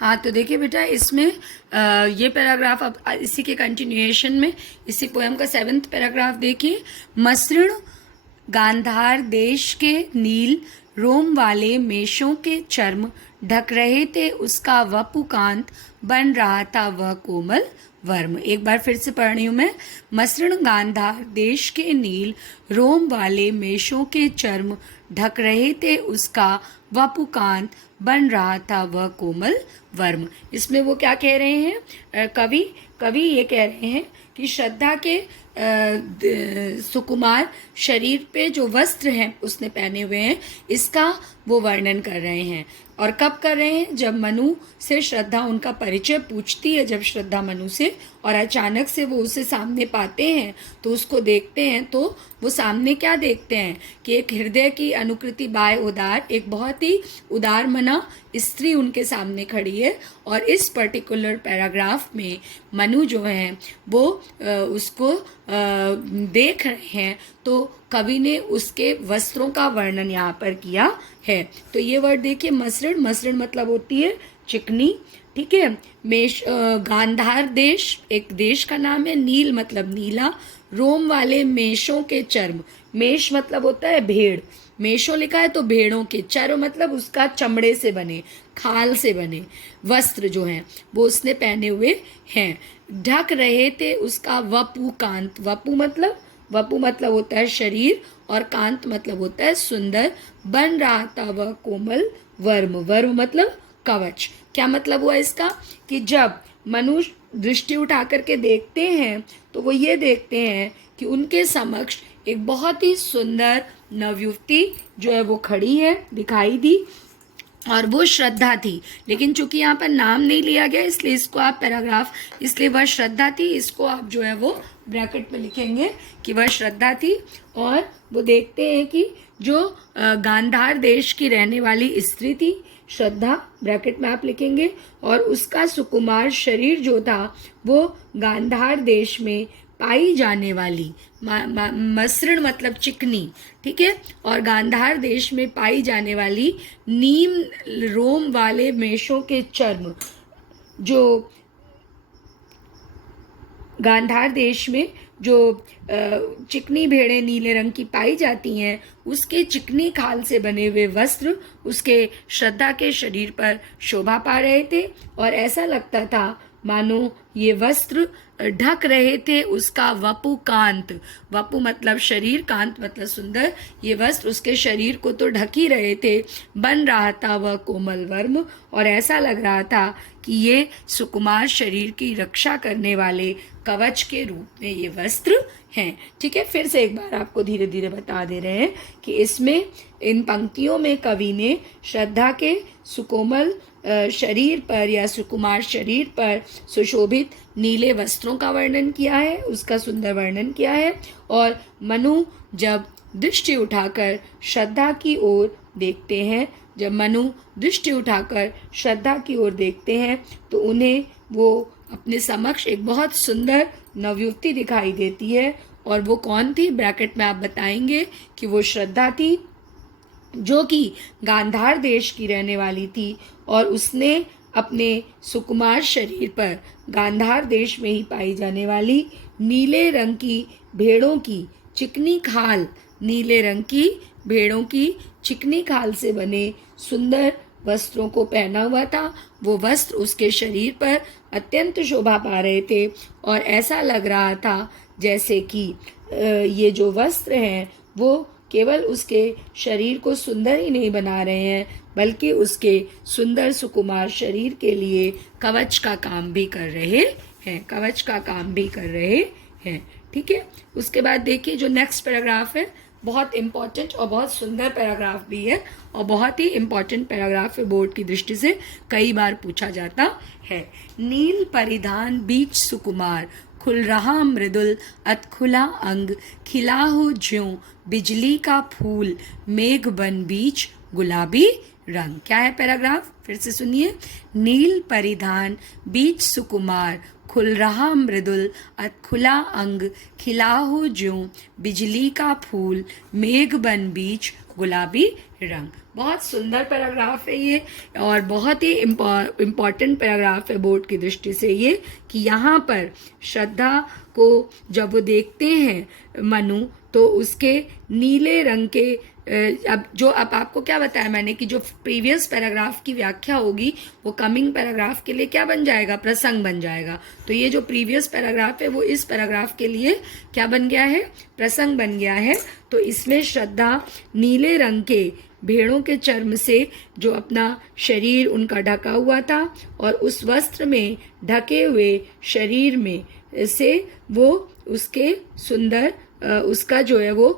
हाँ, तो देखिए बेटा, इसमें ये पैराग्राफ अब इसी के कंटिन्यूएशन में, इसी पोएम का 7th पैराग्राफ देखिए। मसृण गांधार देश के नील रोम वाले मेषों के चर्म ढक रहे थे उसका वपुकांत, बन रहा था वह कोमल वर्म। एक बार फिर से पढ़ रही हूं मैं। मसृण गांधार देश के नील रोम वाले मेषों के चर्म ढक रहे थे उसका वपुकांत, बन रहा था वह कोमल वर्म। इसमें वो क्या कह रहे हैं, कवि ये कह रहे हैं कि श्रद्धा के सुकुमार शरीर पे जो वस्त्र हैं उसने पहने हुए हैं, इसका वो वर्णन कर रहे हैं। और कब कर रहे हैं? जब मनु से श्रद्धा उनका परिचय पूछती है, जब श्रद्धा मनु से, और अचानक से वो उसे सामने पाते हैं तो उसको देखते हैं, तो वो सामने क्या देखते हैं कि एक हृदय की अनुकृति बाय उदार, एक बहुत ही उदार मना स्त्री उनके सामने खड़ी है। और इस पर्टिकुलर पैराग्राफ में मनु जो है वो उसको देख रहे हैं, तो कवि ने उसके वस्त्रों का वर्णन यहाँ पर किया है। तो ये वर्ड देखिए, मसृण, मसृण मतलब होती है चिकनी, ठीक है। मेष, गांधार देश एक देश का नाम है। नील मतलब नीला। रोम वाले मेषों के चर्म, मेष मतलब होता है भेड़, मेषों लिखा है तो भेड़ों के, चर्म मतलब उसका चमड़े से बने, खाल से बने वस्त्र जो हैं वो उसने पहने हुए हैं। ढक रहे थे उसका वपु कांत, वपु मतलब होता है शरीर, और कांत मतलब होता है सुंदर। बन रहा था वह कोमल वर्म, वर्म मतलब कवच। क्या मतलब हुआ इसका कि जब मनुष्य दृष्टि उठा करके देखते हैं तो वो ये देखते हैं कि उनके समक्ष एक बहुत ही सुंदर नवयुवती जो है वो खड़ी है, दिखाई दी, और वो श्रद्धा थी। लेकिन चूंकि यहाँ पर नाम नहीं लिया गया इसलिए इसको आप पैराग्राफ, इसलिए वह श्रद्धा थी, इसको आप जो है वो ब्रैकेट में लिखेंगे कि वह श्रद्धा थी। और वो देखते हैं कि जो गांधार देश की रहने वाली स्त्री थी श्रद्धा, ब्रैकेट में आप लिखेंगे, और उसका सुकुमार शरीर जो था वो गांधार देश में पाई जाने वाली, मसृण मतलब चिकनी, ठीक है, और गांधार देश में पाई जाने वाली नीम रोम वाले मेषों के चर्म, जो गांधार देश में जो चिकनी भेड़ें नीले रंग की पाई जाती हैं, उसके चिकनी खाल से बने हुए वस्त्र उसके श्रद्धा के शरीर पर शोभा पा रहे थे। और ऐसा लगता था मानो ये वस्त्र ढक रहे थे उसका वपु कांत, वपु मतलब शरीर, कांत मतलब सुंदर, ये वस्त्र उसके शरीर को तो ढक ही रहे थे। बन रहा था वह कोमल वर्म, और ऐसा लग रहा था कि ये सुकुमार शरीर की रक्षा करने वाले कवच के रूप में ये वस्त्र हैं। ठीक है, फिर से एक बार आपको धीरे धीरे बता दे रहे हैं कि इसमें इन पंक्तियों में कवि ने श्रद्धा के सुकोमल शरीर पर या सुकुमार शरीर पर सुशोभित नीले वस्त्रों का वर्णन किया है, उसका सुंदर वर्णन किया है। और मनु जब दृष्टि उठाकर श्रद्धा की ओर देखते हैं, जब मनु दृष्टि उठाकर श्रद्धा की ओर देखते हैं तो उन्हें वो अपने समक्ष एक बहुत सुंदर नवयुवती दिखाई देती है। और वो कौन थी? ब्रैकेट में आप बताएंगे कि वो श्रद्धा थी, जो कि गांधार देश की रहने वाली थी, और उसने अपने सुकुमार शरीर पर गांधार देश में ही पाई जाने वाली नीले रंग की भेड़ों की चिकनी खाल, नीले रंग की भेड़ों की चिकनी खाल से बने सुंदर वस्त्रों को पहना हुआ था। वो वस्त्र उसके शरीर पर अत्यंत शोभा पा रहे थे, और ऐसा लग रहा था जैसे कि ये जो वस्त्र हैं वो केवल उसके शरीर को सुंदर ही नहीं बना रहे हैं, बल्कि उसके सुंदर सुकुमार शरीर के लिए कवच का काम भी कर रहे हैं, कवच का काम भी कर रहे हैं। ठीक है, उसके बाद देखिए जो नेक्स्ट पैराग्राफ है, बहुत इम्पॉर्टेंट और बहुत सुंदर पैराग्राफ भी है, और बहुत ही इम्पॉर्टेंट पैराग्राफ है, बोर्ड की दृष्टि से कई बार पूछा जाता है। नील परिधान बीच सुकुमार, खुल रहा मृदुल अतखुला अंग, खिला हो ज्यों बिजली का फूल, मेघ बन बीच गुलाबी रंग। क्या है पैराग्राफ? फिर से सुनिए। नील परिधान बीच सुकुमार, खुल रहा मृदुल खुला अंग, खिला हो ज्यों बिजली का फूल, मेघ बन बीच गुलाबी रंग। बहुत सुंदर पैराग्राफ है ये और बहुत ही इम्पॉर्टेंट पैराग्राफ है बोर्ड की दृष्टि से ये, कि यहाँ पर श्रद्धा को जब वो देखते हैं मनु, तो उसके नीले रंग के अब आपको क्या बताया मैंने कि जो प्रीवियस पैराग्राफ की व्याख्या होगी वो कमिंग पैराग्राफ के लिए क्या बन जाएगा, प्रसंग बन जाएगा। तो ये जो प्रीवियस पैराग्राफ है वो इस पैराग्राफ के लिए क्या बन गया है, प्रसंग बन गया है। तो इसमें श्रद्धा नीले रंग के भेड़ों के चर्म से जो अपना शरीर उनका ढका हुआ था और उस वस्त्र में ढके हुए शरीर में से वो उसके सुंदर उसका जो है वो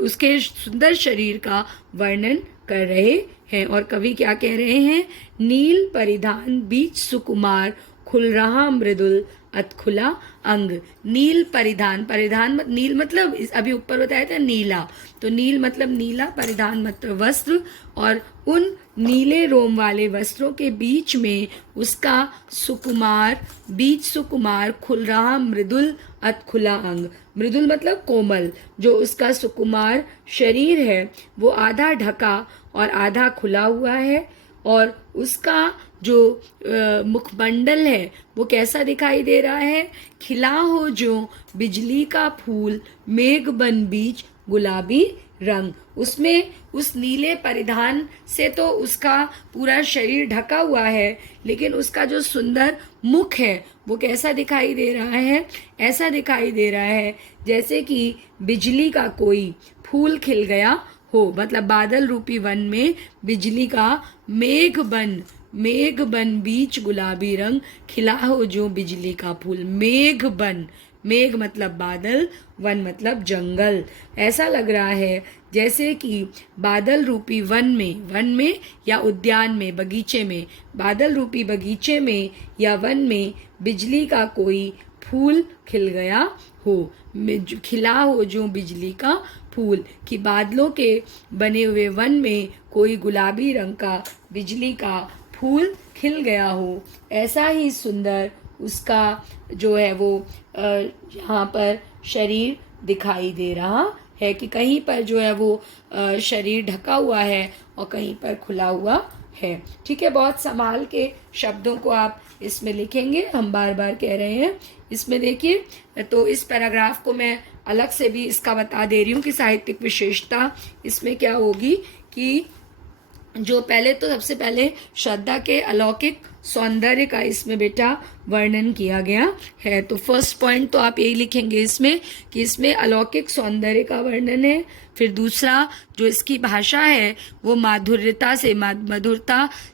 उसके सुंदर शरीर का वर्णन कर रहे हैं। और कवि क्या कह रहे हैं, नील परिधान बीच सुकुमार, खुल रहा मृदुल अतखुला अंग। नील परिधान, परिधान नील मतलब अभी ऊपर बताया था नीला, तो नील मतलब नीला, परिधान मतलब वस्त्र, और उन नीले रोम वाले वस्त्रों के बीच में उसका सुकुमार, बीच सुकुमार, खुल रहा मृदुल अतखुला अंग। मृदुल मतलब कोमल, जो उसका सुकुमार शरीर है वो आधा ढका और आधा खुला हुआ है, और उसका जो मुखमंडल है वो कैसा दिखाई दे रहा है, खिला हो जो बिजली का फूल, मेघ बन बीच गुलाबी रंग। उसमें उस नीले परिधान से तो उसका पूरा शरीर ढका हुआ है, लेकिन उसका जो सुंदर मुख है वो कैसा दिखाई दे रहा है, ऐसा दिखाई दे रहा है जैसे कि बिजली का कोई फूल खिल गया हो। मतलब बादल रूपी वन में बिजली का मेघ बन बीच गुलाबी रंग, खिला हो जो बिजली का फूल। मेघ बन, मेघ मतलब बादल, वन मतलब जंगल। ऐसा लग रहा है जैसे कि बादल रूपी वन में या उद्यान में, बगीचे में, बादल रूपी बगीचे में या वन में बिजली का कोई फूल खिल गया हो, खिला हो जो बिजली का फूल, कि बादलों के बने हुए वन में कोई गुलाबी रंग का बिजली का फूल खिल गया हो। ऐसा ही सुंदर उसका जो है वो यहाँ पर शरीर दिखाई दे रहा है, कि कहीं पर जो है वो शरीर ढका हुआ है और कहीं पर खुला हुआ है। ठीक है, बहुत संभाल के शब्दों को आप इसमें लिखेंगे, हम बार बार कह रहे हैं। इसमें देखिए, तो इस पैराग्राफ को मैं अलग से भी इसका बता दे रही हूँ कि साहित्यिक विशेषता इसमें क्या होगी, कि जो पहले तो सबसे पहले श्रद्धा के अलौकिक सौंदर्य का इसमें बेटा वर्णन किया गया है। तो फर्स्ट पॉइंट तो आप यही लिखेंगे इसमें कि इसमें अलौकिक सौंदर्य का वर्णन है। फिर दूसरा जो इसकी भाषा है वो मधुरता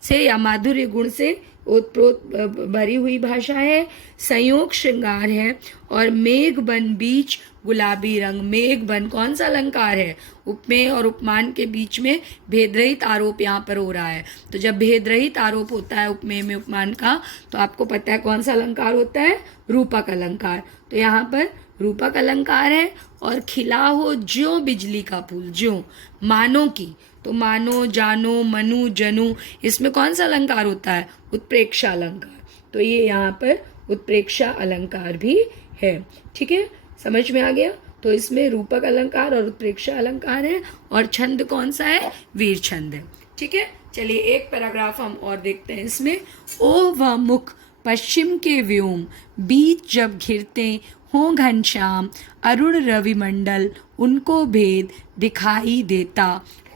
से या माधुर्य गुण से ओतप्रोत भरी हुई भाषा है। संयोग श्रृंगार है और मेघ बन बीच गुलाबी रंग। मेघ बन कौन सा अलंकार है, उपमेय और उपमान के बीच में भेदरहित आरोप यहाँ पर हो रहा है। तो जब भेदरहित आरोप होता है उपमेय में उपमान का, तो आपको पता है कौन सा अलंकार होता है, रूपक अलंकार। तो यहाँ पर रूपक अलंकार है। और खिला हो ज्यों बिजली का फूल, ज्यों मानो की, तो मानो, जानो, मनु, जनु, इसमें कौन सा अलंकार होता है, उत्प्रेक्षा अलंकार। तो ये यहाँ पर उत्प्रेक्षा अलंकार भी है। ठीक है, समझ में आ गया। तो इसमें रूपक अलंकार और उत्प्रेक्षा अलंकार है, और छंद कौन सा है, वीर छंद है। ठीक है, चलिए एक पैराग्राफ हम और देखते हैं इसमें। ओ वह मुख पश्चिम के व्योम, बीच जब घिरते हो घनश्याम, अरुण रवि मंडल उनको भेद दिखाई देता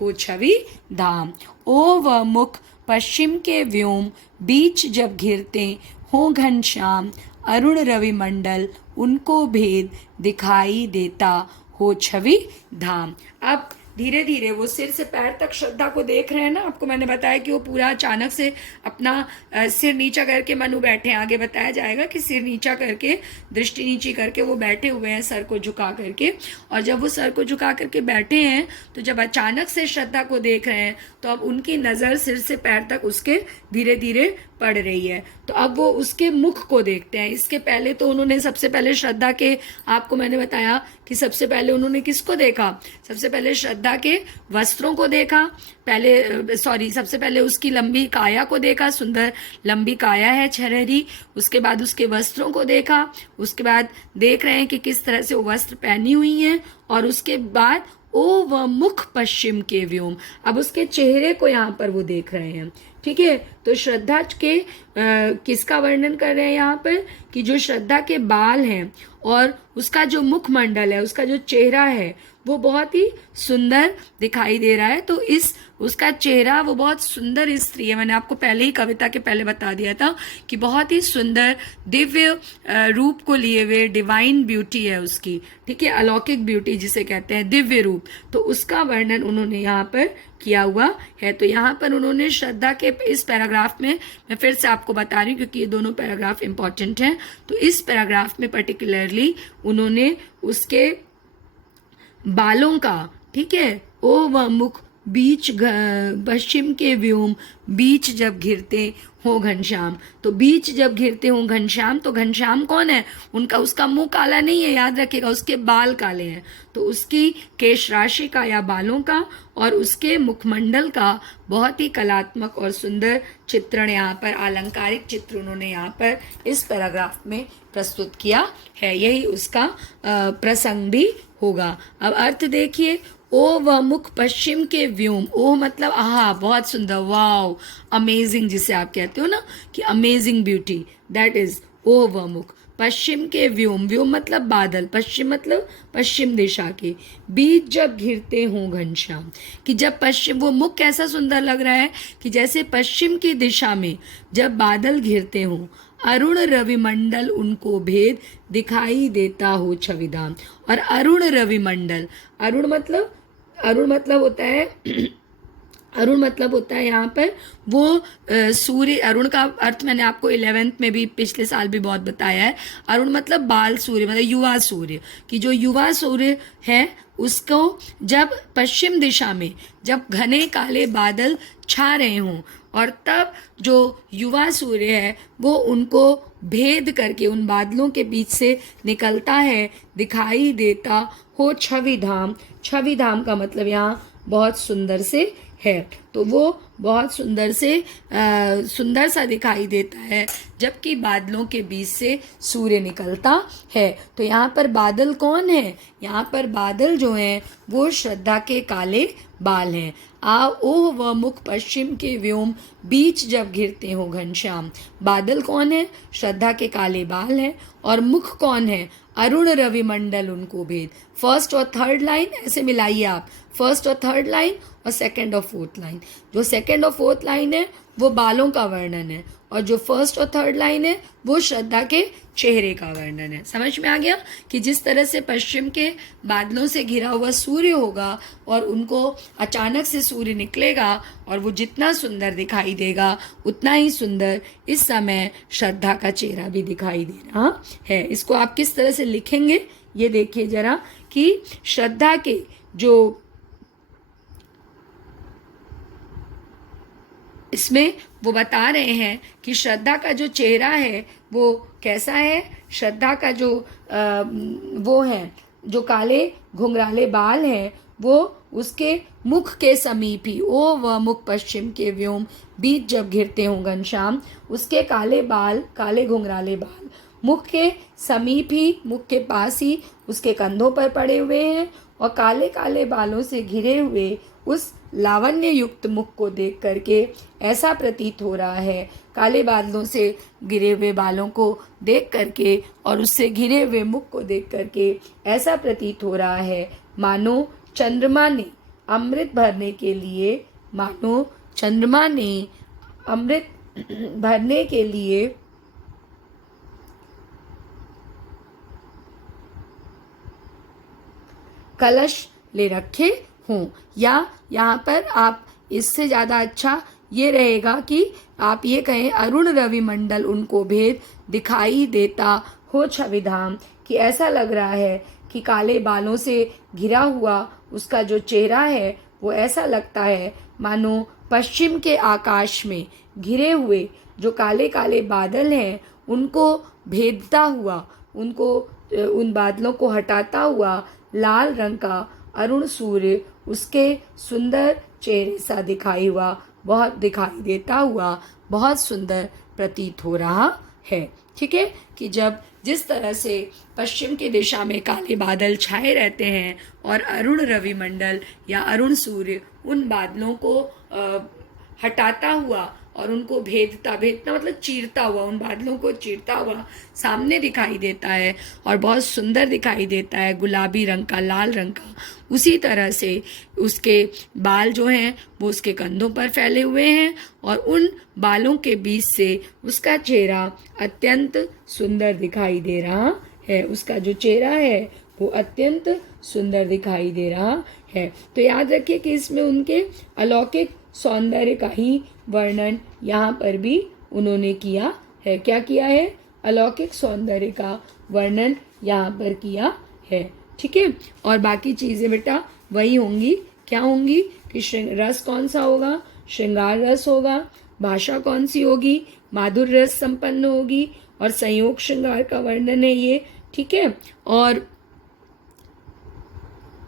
हो छवि धाम। ओ वह मुख पश्चिम के व्योम, बीच जब घिरते हो घनश्याम, अरुण रवि मंडल उनको भेद दिखाई देता हो छवि धाम। अब धीरे धीरे वो सिर से पैर तक श्रद्धा को देख रहे हैं ना। आपको मैंने बताया कि वो पूरा अचानक से अपना सिर नीचा करके मनु बैठे हैं। आगे बताया जाएगा कि सिर नीचा करके, दृष्टि नीची करके वो बैठे हुए हैं, सर को झुका करके। और जब वो सर को झुका करके बैठे हैं, तो जब अचानक से श्रद्धा को देख रहे हैं, तो अब उनकी नज़र सिर से पैर तक उसके धीरे धीरे पड़ रही है। तो अब वो उसके मुख को देखते हैं। इसके पहले तो उन्होंने सबसे पहले श्रद्धा के, आपको मैंने बताया कि सबसे पहले उन्होंने किसको देखा, सबसे पहले श्रद्धा के वस्त्रों को देखा, सबसे पहले उसकी लंबी काया को देखा, सुंदर लंबी काया है छरहरी। उसके बाद उसके वस्त्रों को देखा, उसके बाद देख रहे हैं कि किस तरह से वो वस्त्र पहनी हुई हैं, और उसके बाद ओ वह मुख पश्चिम के व्योम, अब उसके चेहरे को यहाँ पर वो देख रहे हैं। ठीक है, तो श्रद्धा के किसका वर्णन कर रहे हैं यहाँ पर, कि जो श्रद्धा के बाल हैं और उसका जो मुखमंडल है, उसका जो चेहरा है, वो बहुत ही सुंदर दिखाई दे रहा है। तो इस उसका चेहरा, वो बहुत सुंदर स्त्री है। मैंने आपको पहले ही कविता के पहले बता दिया था कि बहुत ही सुंदर दिव्य रूप को लिए हुए डिवाइन ब्यूटी है उसकी। ठीक है, अलौकिक ब्यूटी जिसे कहते हैं, दिव्य रूप, तो उसका वर्णन उन्होंने यहाँ पर किया हुआ है। तो यहाँ पर उन्होंने श्रद्धा के इस पैराग्राफ में, मैं फिर से आपको बता रही हूँ क्योंकि ये दोनों पैराग्राफ इंपॉर्टेंट हैं, तो इस पैराग्राफ में पर्टिकुलरली उन्होंने उसके बालों का, ठीक है, ओ वह मुख बीच पश्चिम के व्योम, बीच जब घिरते हो घनश्याम, तो बीच जब घिरते हो घनश्याम, तो घनश्याम कौन है, उनका, उसका मुंह काला नहीं है, याद रखिएगा, उसके बाल काले हैं। तो उसकी केश राशि का या बालों का और उसके मुखमंडल का बहुत ही कलात्मक और सुंदर चित्रण, यहाँ पर अलंकारिक चित्र उन्होंने यहाँ पर इस पैराग्राफ में प्रस्तुत किया है। यही उसका प्रसंग भी होगा। अब अर्थ देखिए, ओ वह मुख पश्चिम के व्योम, ओ मतलब आहा बहुत सुंदर, वाओ, अमेजिंग, जिसे आप कहते हो ना कि अमेजिंग ब्यूटी, दैट इज ओ वह मुख पश्चिम के व्योम, व्योम मतलब बादल, पश्चिम मतलब पश्चिम दिशा के, बीच जब घिरते हों घनश्याम, कि जब पश्चिम, वो मुख कैसा सुंदर लग रहा है कि जैसे पश्चिम की दिशा में जब बादल घिरते हों, अरुण रविमंडल उनको भेद दिखाई देता हो छविधाम। और अरुण रविमंडल, अरुण मतलब होता है अरुण मतलब होता है यहाँ पर वो सूर्य। अरुण का अर्थ मैंने आपको 11th में भी पिछले साल भी बहुत बताया है। अरुण मतलब बाल सूर्य, मतलब युवा सूर्य, कि जो युवा सूर्य है उसको जब पश्चिम दिशा में जब घने काले बादल छा रहे हों, और तब जो युवा सूर्य है वो उनको भेद करके उन बादलों के बीच से निकलता है, दिखाई देता हो छवि धाम। छवि धाम का मतलब यहाँ बहुत सुंदर से है, तो वो बहुत सुंदर सुंदर सा दिखाई देता है जबकि बादलों के बीच से सूर्य निकलता है। तो यहाँ पर बादल कौन है, यहाँ पर बादल जो हैं वो श्रद्धा के काले बाल हैं। ओह वह मुख पश्चिम के व्योम, बीच जब घिरते हो घनश्याम, बादल कौन है, श्रद्धा के काले बाल हैं, और मुख कौन है, अरुण रवि मंडल उनको भेद। फर्स्ट और थर्ड लाइन ऐसे मिलाइए आप, फर्स्ट और थर्ड लाइन और सेकंड और फोर्थ लाइन। जो सेकंड और फोर्थ लाइन है वो बालों का वर्णन है, और जो फर्स्ट और थर्ड लाइन है वो श्रद्धा के चेहरे का वर्णन है। समझ में आ गया कि जिस तरह से पश्चिम के बादलों से घिरा हुआ सूर्य होगा और उनको अचानक से सूर्य निकलेगा और वो जितना सुंदर दिखाई देगा उतना ही सुंदर इस समय श्रद्धा का चेहरा भी दिखाई दे रहा है। इसको आप किस तरह से लिखेंगे ये देखिए जरा, कि श्रद्धा के जो इसमें वो बता रहे हैं कि श्रद्धा का जो चेहरा है वो कैसा है। श्रद्धा का जो वो है, जो काले घुंघराले बाल हैं वो उसके मुख के समीप ही, ओ वह मुख पश्चिम के व्योम, बीच जब घिरते हों घनश्याम, उसके काले बाल, काले घुंघराले बाल मुख के समीप ही, मुख के पास ही उसके कंधों पर पड़े हुए हैं, और काले काले बालों से घिरे हुए उस लावण्य युक्त मुख को देख करके ऐसा प्रतीत हो रहा है, काले बादलों से घिरे हुए बालों को देख करके और उससे घिरे हुए मुख को देख करके ऐसा प्रतीत हो रहा है मानो चंद्रमा ने अमृत भरने के लिए, मानो चंद्रमा ने अमृत भरने के लिए कलश ले रखे हों। या यहाँ पर आप इससे ज़्यादा अच्छा ये रहेगा कि आप ये कहें अरुण रवि मंडल उनको भेद दिखाई देता हो छविधाम, कि ऐसा लग रहा है कि काले बालों से घिरा हुआ उसका जो चेहरा है वो ऐसा लगता है मानो पश्चिम के आकाश में घिरे हुए जो काले काले बादल हैं उनको भेदता हुआ, उनको उन बादलों को हटाता हुआ लाल रंग का अरुण सूर्य उसके सुंदर चेहरे सा दिखाई देता हुआ बहुत सुंदर प्रतीत हो रहा है। ठीक है, कि जब जिस तरह से पश्चिम की दिशा में काले बादल छाए रहते हैं और अरुण रविमंडल या अरुण सूर्य उन बादलों को हटाता हुआ और उनको भेदता मतलब चीरता हुआ, उन बादलों को चीरता हुआ सामने दिखाई देता है और बहुत सुंदर दिखाई देता है, गुलाबी रंग का, लाल रंग का। उसी तरह से उसके बाल जो हैं वो उसके कंधों पर फैले हुए हैं और उन बालों के बीच से उसका चेहरा अत्यंत सुंदर दिखाई दे रहा है। उसका जो चेहरा है वो अत्यंत सुंदर दिखाई दे रहा है। तो याद रखिए कि इसमें उनके अलौकिक सौंदर्य का ही वर्णन यहाँ पर भी उन्होंने किया है। क्या किया है? अलौकिक सौंदर्य का वर्णन यहाँ पर किया है। ठीक है, और बाकी चीज़ें बेटा वही होंगी। क्या होंगी? कि रस कौन सा होगा? श्रृंगार रस होगा। भाषा कौन सी होगी? माधुर रस संपन्न होगी और संयोग श्रृंगार का वर्णन है ये। ठीक है, और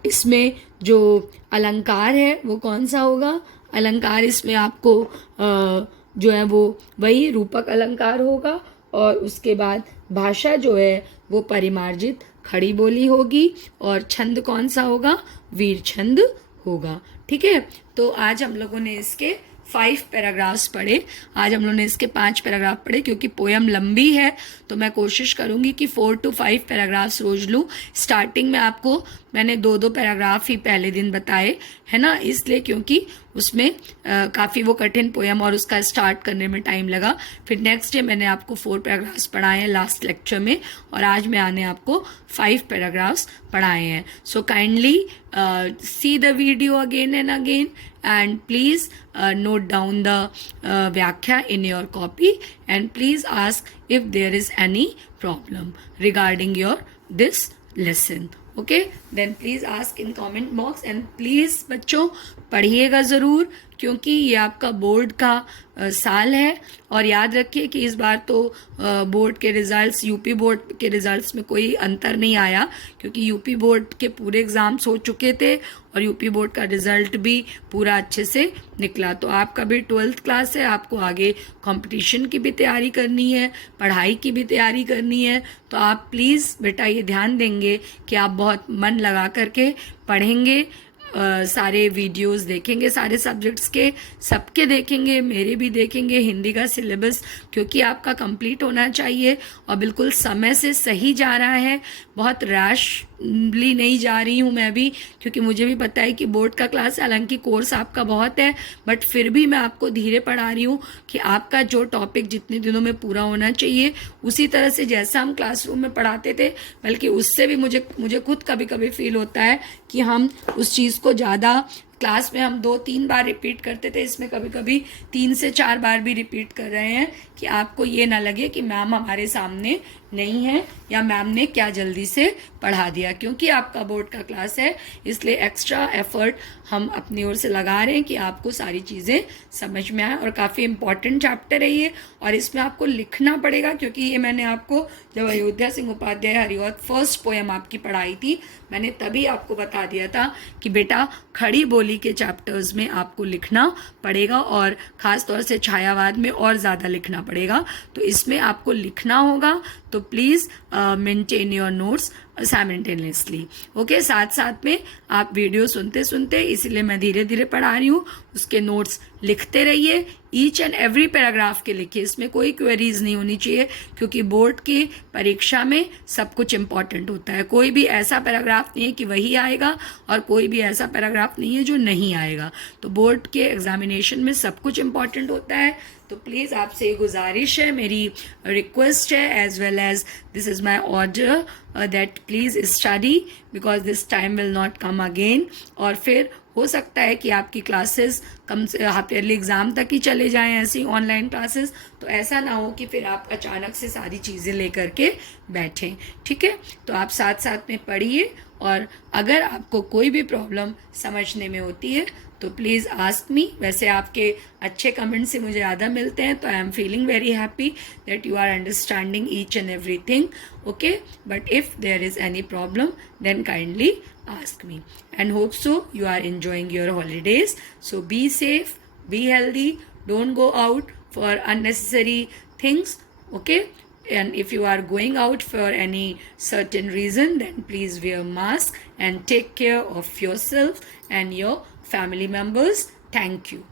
इसमें जो अलंकार है वो कौन सा होगा? अलंकार इसमें आपको जो है वो वही रूपक अलंकार होगा और उसके बाद भाषा जो है वो परिमार्जित खड़ी बोली होगी और छंद कौन सा होगा? वीर छंद होगा। ठीक है, तो आज हम लोगों ने इसके 5 पैराग्राफ्स पढ़े। आज हम लोगों ने इसके 5 पैराग्राफ पढ़े। क्योंकि पोयम लंबी है तो मैं कोशिश करूंगी कि 4 to 5 पैराग्राफ्स रोज लूँ। स्टार्टिंग में आपको मैंने 2-2 पैराग्राफ ही पहले दिन बताए, है ना, इसलिए क्योंकि उसमें काफ़ी वो कठिन पोयम और उसका स्टार्ट करने में टाइम लगा। फिर नेक्स्ट डे मैंने आपको 4 पैराग्राफ्स पढ़ाए हैं लास्ट लेक्चर में और आज मैंने आपको 5 पैराग्राफ्स पढ़ाए हैं। So kindly see the video again and again and please note down the Vyakhya in your copy and please ask if there is any problem regarding your this lesson. Okay, then please ask in comment box and please बच्चों पढ़िएगा ज़रूर क्योंकि ये आपका board का साल है। और याद रखिए कि इस बार तो बोर्ड के रिजल्ट्स, यूपी बोर्ड के रिजल्ट्स में कोई अंतर नहीं आया क्योंकि यूपी बोर्ड के पूरे एग्ज़ाम्स हो चुके थे और यूपी बोर्ड का रिजल्ट भी पूरा अच्छे से निकला। तो आपका भी 12th क्लास है, आपको आगे कंपटीशन की भी तैयारी करनी है, पढ़ाई की भी तैयारी करनी है। तो आप प्लीज़ बेटा ये ध्यान देंगे कि आप बहुत मन लगा करके पढ़ेंगे, सारे वीडियोस देखेंगे, सारे सब्जेक्ट्स के सबके देखेंगे, मेरे भी देखेंगे, हिंदी का सिलेबस क्योंकि आपका कंप्लीट होना चाहिए और बिल्कुल समय से सही जा रहा है। बहुत रैशली नहीं जा रही हूँ मैं भी क्योंकि मुझे भी पता है कि बोर्ड का क्लास है, हालांकि कोर्स आपका बहुत है बट फिर भी मैं आपको धीरे पढ़ा रही हूँ कि आपका जो टॉपिक जितने दिनों में पूरा होना चाहिए उसी तरह से जैसा हम क्लासरूम में पढ़ाते थे, बल्कि उससे भी मुझे खुद कभी कभी फील होता है कि हम उस चीज़ को ज़्यादा क्लास में हम 2-3 बार रिपीट करते थे, इसमें कभी कभी 3 से 4 बार भी रिपीट कर रहे हैं कि आपको ये ना लगे कि मैम हमारे सामने नहीं है या मैम ने क्या जल्दी से पढ़ा दिया। क्योंकि आपका बोर्ड का क्लास है इसलिए एक्स्ट्रा एफर्ट हम अपनी ओर से लगा रहे हैं कि आपको सारी चीज़ें समझ में आए। और काफ़ी इम्पॉर्टेंट चैप्टर है ये और इसमें आपको लिखना पड़ेगा क्योंकि ये मैंने आपको जब अयोध्या सिंह उपाध्याय हरिऔध फर्स्ट पोयम आपकी पढ़ाई थी मैंने तभी आपको बता दिया था कि बेटा खड़ी बोली के चैप्टर्स में आपको लिखना पड़ेगा और ख़ास तौर से छायावाद में और ज़्यादा लिखना पड़ेगा। तो इसमें आपको लिखना होगा, तो please maintain your notes simultaneously. Okay, साथ साथ में आप वीडियो सुनते सुनते, इसीलिए मैं धीरे धीरे पढ़ा रही हूँ, उसके नोट्स लिखते रहिए, ईच एंड एवरी पैराग्राफ के लिखिए, इसमें कोई क्वेरीज नहीं होनी चाहिए क्योंकि बोर्ड की परीक्षा में सब कुछ इंपॉर्टेंट होता है। कोई भी ऐसा पैराग्राफ नहीं है कि वही आएगा और कोई भी ऐसा पैराग्राफ नहीं है जो नहीं आएगा। तो बोर्ड के एग्जामिनेशन में सब कुछ इंपॉर्टेंट होता है। तो प्लीज़ आपसे ये गुजारिश है, मेरी रिक्वेस्ट है, as well as this is my order that please study because this time will not come again. और फिर हो सकता है कि आपकी क्लासेस कम से हाफ ईयरली एग्ज़ाम तक ही चले जाएं ऐसी ऑनलाइन क्लासेस, तो ऐसा ना हो कि फिर आप अचानक से सारी चीज़ें लेकर के बैठें। ठीक है, तो आप साथ साथ में पढ़िए और अगर आपको कोई भी प्रॉब्लम समझने में होती है तो प्लीज़ आस्क मी. वैसे आपके अच्छे कमेंट से मुझे ज़्यादा मिलते हैं, तो I am feeling very happy that you are understanding each and everything. Okay, but if there is any problem then kindly ask me, and hope so you are enjoying your holidays. So be safe, be healthy, don't go out for unnecessary things. Okay, and if you are going out for any certain reason, then please wear mask and take care of yourself and your family members. Thank you.